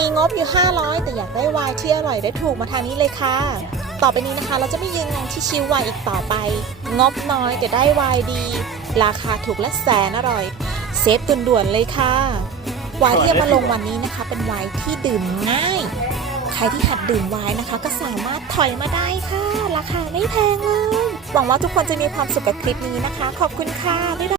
มีงบอยู่500แต่อยากได้ไวน์ที่อร่อยและถูกมาทางนี้เลยค่ะต่อไปนี้นะคะเราจะไม่ยืนงงที่ชิลไวน์อีกต่อไปงบน้อยแต่ได้ไวน์ดีราคาถูกและแสนอร่อยเซฟด่วนๆเลยค่ะไวน์ที่จะมาลงวันนี้นะคะเป็นไวน์ที่ดื่มง่ายใครที่หัดดื่มไวน์นะคะก็สามารถถอยมาได้ค่ะราคาไม่แพงเลยหวังว่าทุกคนจะมีความสุขกับคลิปนี้นะคะขอบคุณค่ะ